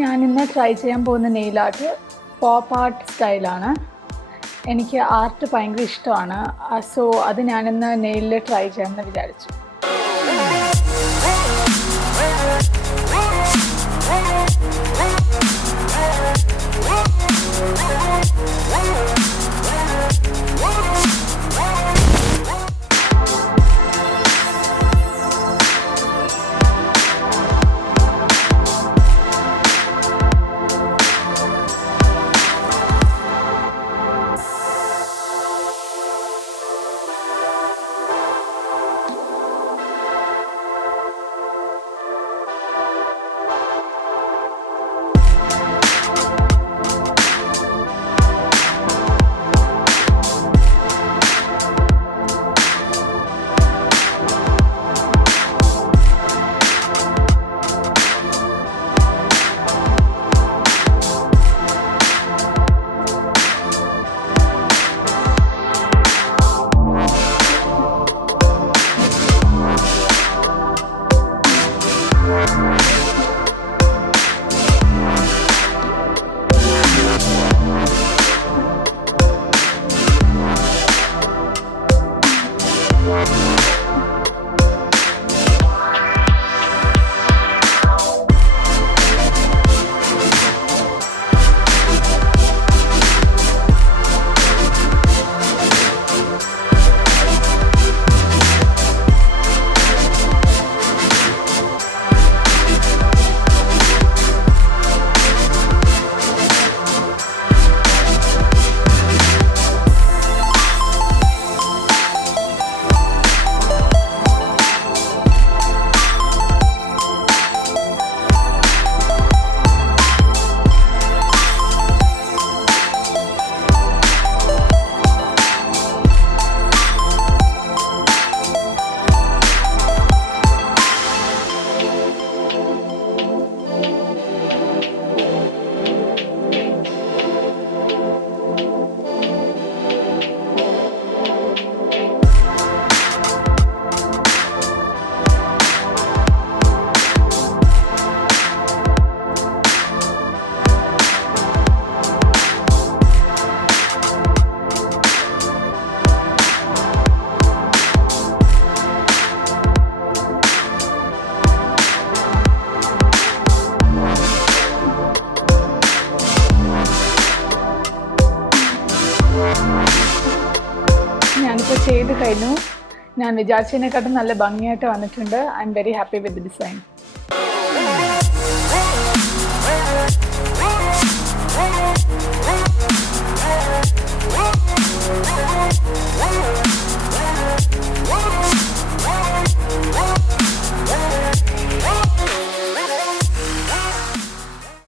ഞാനിന്ന് ട്രൈ ചെയ്യാൻ പോകുന്ന നെയിൽ ആർട്ട് പോപ്പ് ആർട്ട് സ്റ്റൈലാണ്. എനിക്ക് ആർട്ട് ഭയങ്കര ഇഷ്ടമാണ്. സോ അത് ഞാനിന്ന് നെയിലിൽ ട്രൈ ചെയ്യാമെന്ന് വിചാരിച്ചു. ഞാനിപ്പോൾ ചെയ്ത് കഴിഞ്ഞു. ഞാൻ വിചാരിച്ചതിനെക്കാട്ടും നല്ല ഭംഗിയായിട്ട് വന്നിട്ടുണ്ട്. I am very happy with the design.